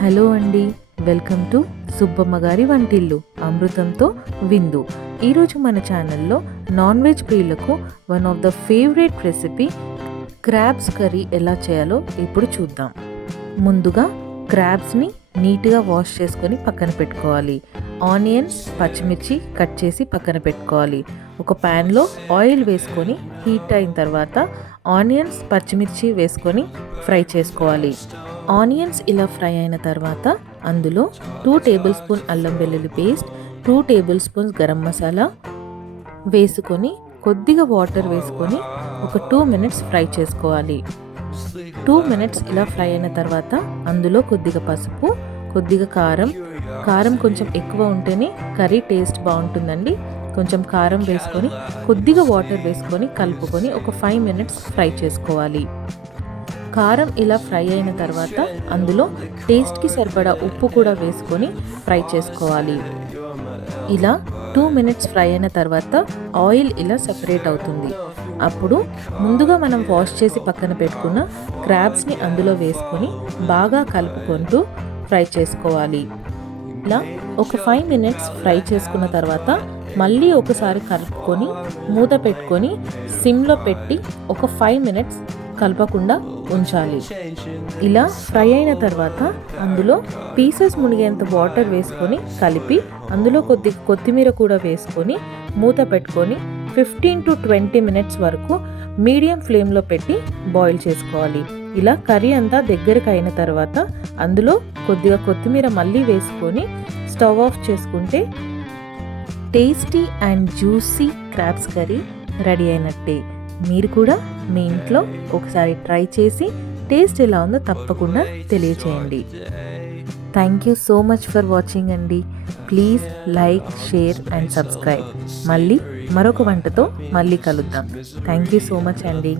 Hello అండి, welcome to Subbamma గారి వంటిల్లు అమృతంతో విందు. ఈరోజు మన ఛానల్లో నాన్ వెజ్ ప్రియులకు one of the favourite recipe crabs curry ఎలా చేయాలో ఇప్పుడు చూద్దాం. ముందుగా క్రాబ్స్ని నీట్గా వాష్ చేసుకొని పక్కన పెట్టుకోవాలి. ఆనియన్స్, పచ్చిమిర్చి కట్ చేసి పక్కన పెట్టుకోవాలి. ఒక ప్యాన్లో ఆయిల్ వేసుకొని హీట్ అయిన తర్వాత ఆనియన్స్, పచ్చిమిర్చి వేసుకొని ఫ్రై చేసుకోవాలి. ఆనియన్స్ ఇలా ఫ్రై అయిన తర్వాత అందులో 2 టేబుల్ స్పూన్ అల్లం వెల్లుల్లి paste, 2 table spoons garam masala వేసుకొని కొద్దిగా వాటర్ వేసుకొని ఒక 2 మినిట్స్ ఫ్రై చేసుకోవాలి. 2 మినిట్స్ ఇలా ఫ్రై అయిన తర్వాత అందులో కొద్దిగా పసుపు, కొద్దిగా కారం కొంచెం ఎక్కువ ఉంటేనే కర్రీ టేస్ట్ బాగుంటుందండి. కొంచెం కారం వేసుకొని కొద్దిగా వాటర్ వేసుకొని కలుపుకొని ఒక 5 మినిట్స్ ఫ్రై చేసుకోవాలి. కారం ఇలా ఫ్రై అయిన తర్వాత అందులో టేస్ట్కి సరిపడా ఉప్పు కూడా వేసుకొని ఫ్రై చేసుకోవాలి. ఇలా 2 మినిట్స్ ఫ్రై అయిన తర్వాత ఆయిల్ ఇలా సెపరేట్ అవుతుంది. అప్పుడు ముందుగా మనం వాష్ చేసి పక్కన పెట్టుకున్న క్రాబ్స్ని అందులో వేసుకొని బాగా కలుపుకుంటూ ఫ్రై చేసుకోవాలి. ఇలా ఒక 5 మినిట్స్ ఫ్రై చేసుకున్న తర్వాత మళ్ళీ ఒకసారి కలుపుకొని మూత పెట్టుకొని సిమ్లో పెట్టి ఒక 5 మినిట్స్ కలపకుండా ఉంచాలి. ఇలా ఫ్రై అయిన తర్వాత అందులో పీసెస్ మునిగేంత వాటర్ వేసుకొని కలిపి అందులో కొద్దిగా కొత్తిమీర కూడా వేసుకొని మూత పెట్టుకొని 15 to 20 మినిట్స్ వరకు మీడియం ఫ్లేమ్లో పెట్టి బాయిల్ చేసుకోవాలి. ఇలా కర్రీ అంతా దగ్గరకు అయిన తర్వాత అందులో కొద్దిగా కొత్తిమీర మళ్ళీ వేసుకొని స్టవ్ ఆఫ్ చేసుకుంటే tasty and juicy crabs curry ready అయినట్టే. మీరు కూడా మీ ఇంట్లో ఒకసారి ట్రై చేసి టేస్ట్ ఎలా ఉందో తప్పకుండా తెలియచేయండి. Thank you so much for watching అండి. Please like, share and subscribe. మళ్ళీ మరొక వంటతో మళ్ళీ కలుద్దాం. థ్యాంక్ యూ సో మచ్ అండి.